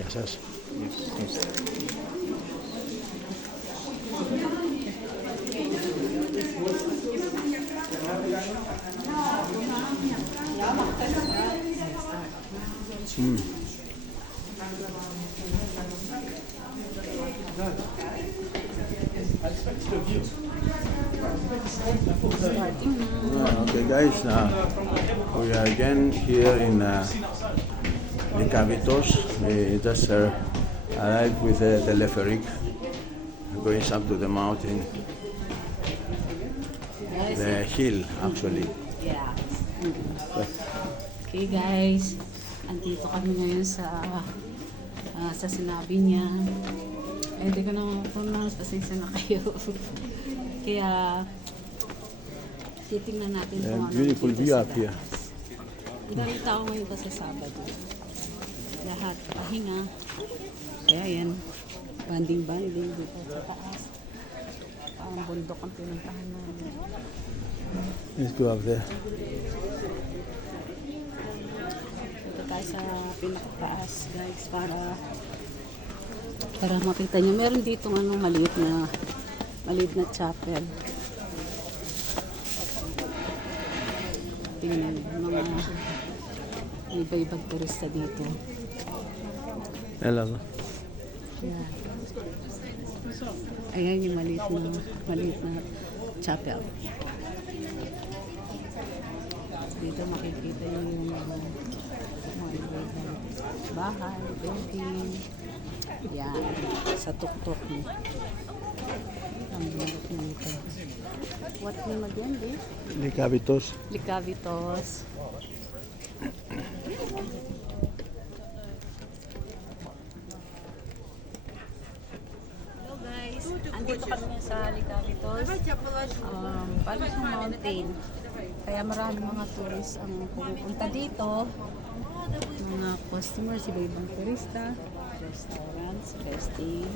piezas. Okay guys, we are again here in Likavitos. We just arrived with a telepheric going up to the mountain, the hill actually. Yeah. Okay guys, andito kami ngayon sa sinabi niya. Hindi ko na pronounce, pasensya na kayo. Kaya titingnan natin kung ano Beautiful dito view sa up here. taas. Ang daming tao ngayon pa sa Sabado. Lahat pahinga. Kaya yan, banding-banding dito sa taas. Parang bundok ang pinuntahan namin. Let's go up there. Dito tayo sa pinakataas guys para makita nyo. Meron dito maliit na chapel. Tingnan mga iba-ibang turista dito. Hello. Yeah. Ayan yung maliit na chapel. Dito makikita nyo yung mga bahay, building. Yan, sa tuktok niyo. Ang bundok nito. What name again, eh? Likavitos. Likavitos. Hello guys, andito kami sa Likavitos. Paano sa mountain? Kaya maraming mga tourists ang pupunta dito. Mga customers, iba-ibang turista. Restaurants, resting,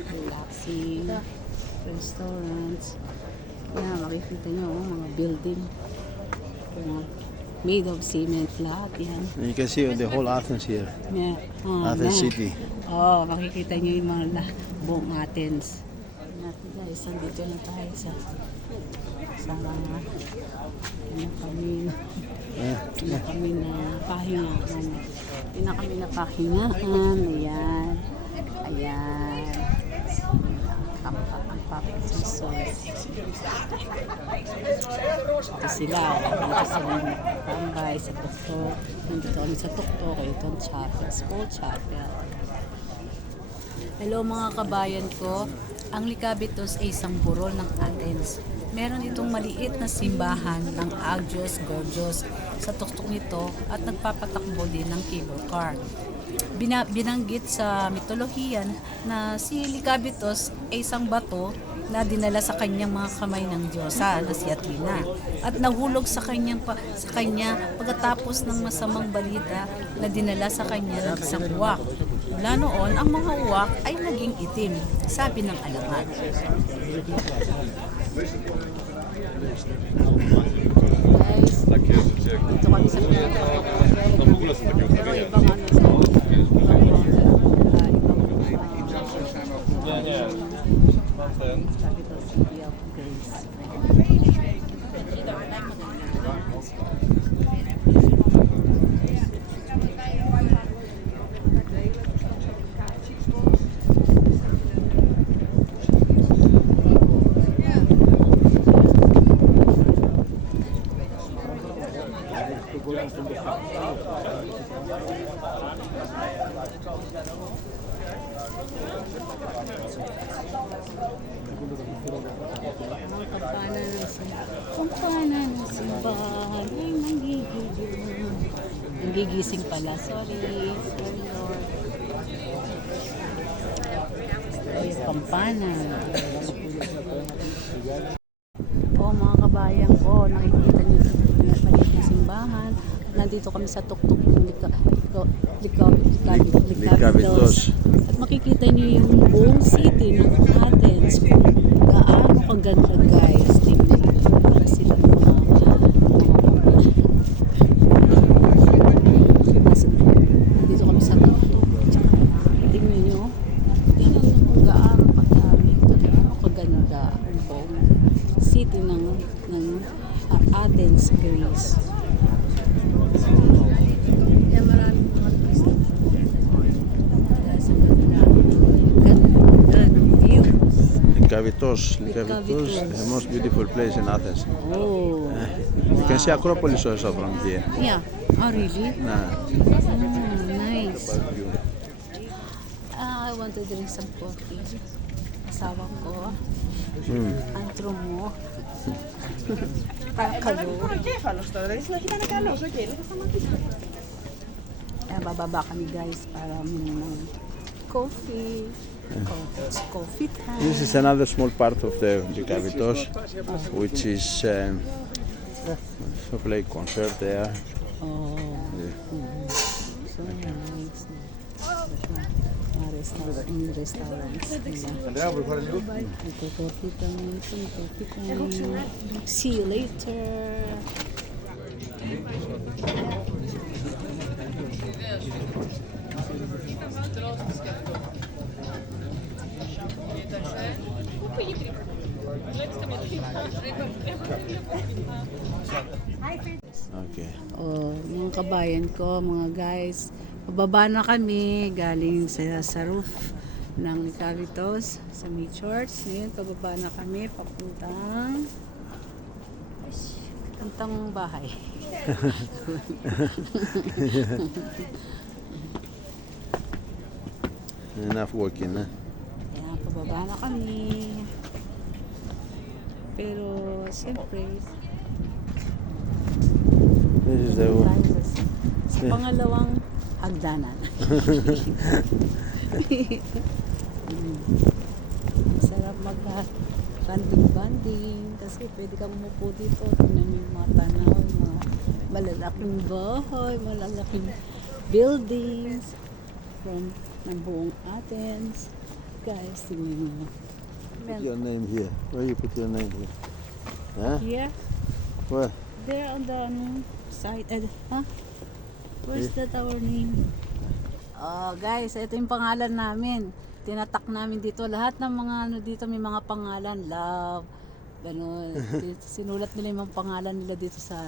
relaxing, restaurants. Yan, makikita nyo, mga building. Mga made of cement lahat yan. You can see the whole Athens here. Yeah. Athens City. Oh, makikita nyo yung mga buong Athens. Natin guys, andito na tayo sa kami na pahingaan. Kami na pahingaan. Ayan. Ayan. Ang papasisol. Ito sila. Dito sila tambay sa tuktok. Nandito kami sa tuktok. Ito ang chapel. School chapel. Hello mga kabayan ko. Ang Likavitos ay isang burol ng Athens. Meron itong maliit na simbahan ng Agios Gorgios sa tuktok nito at nagpapatakbo din ng cable car. Binanggit sa mitolohiya na si Likavitos ay isang bato na dinala sa kanyang mga kamay ng Diyosa na si Athena at nahulog sa kanya pagkatapos ng masamang balita na dinala sa kanya ng isang uwak. Mula noon, ang mga uwak ay naging itim, sabi ng alamat. Guys, dito kami sa pero ibang Capital City of Greece. Kampana ng simbahan ay nangigising pala. Sorry Lord. Ay, kampana. Mga kabayan ko, nakikita niyo yung simbahan. Nandito kami sa tuktok ng Likavitos. At makikita niyo yung buong city ng Athens. Gaano kaganda guys. Tingnan niyo. Para sila nandito kami sa tuktok. Lykavitos. Lykavitos, the most beautiful place in Athens. Oh. You can see Acropolis also from here. Yeah. Oh, really? Nah. Nice. About you. I want to drink some coffee. Asawa ko. Mm. Antro mo. Para kayo. Kaya bababa kami guys para ng coffee. Coffee time. This is another small part of the Lykavitos, which is to play concert there. Oh. Yeah. So nice. Restaurants. Ito, coffee kami. See you later. Okay. Oh, mga kabayan ko, mga guys, pababa na kami galing sa roof ng Lykavitos sa May Church. Ngayon, pababa na kami papuntang bahay. Enough walking, huh? Kaya pababa na kami. Pero, siyempre, This is the tayo sa pangalawang hagdanan. Sarap mag-banding-banding kasi pwede kang umupo dito. Tingnan mo yung mga tanaw, mga malalaking bahay, malalaking buildings ng buong Athens. Guys, tingnan mo. put your name here. Where you put your name here? Huh? Here, Where? there on the side. Huh? Where's that our name? Oh, guys, ito yung pangalan namin. Tinatak namin dito. Lahat ng mga dito may mga pangalan. Love. Ganun. Sinulat nila yung mga pangalan nila dito sa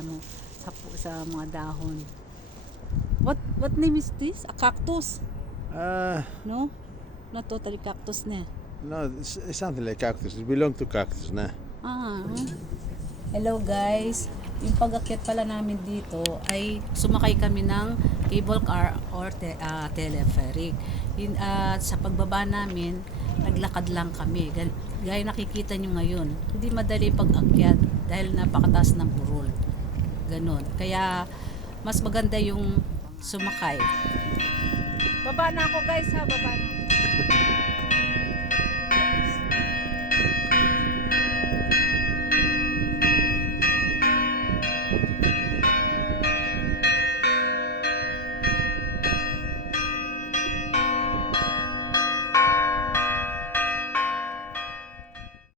sa mga dahon. What name is this? A cactus? No? Not totally cactus na. No, it's something like cactus. It belongs to cactus, nah. Hello guys. Yung pag-akyat pala namin dito ay sumakay kami ng cable car or telepheric. Sa pagbaba namin, naglakad lang kami. Gaya nakikita nyo ngayon, hindi madali pag-akyat dahil napakataas ng burol. Ganon. Kaya mas maganda yung sumakay. Baba na ako guys ha, baba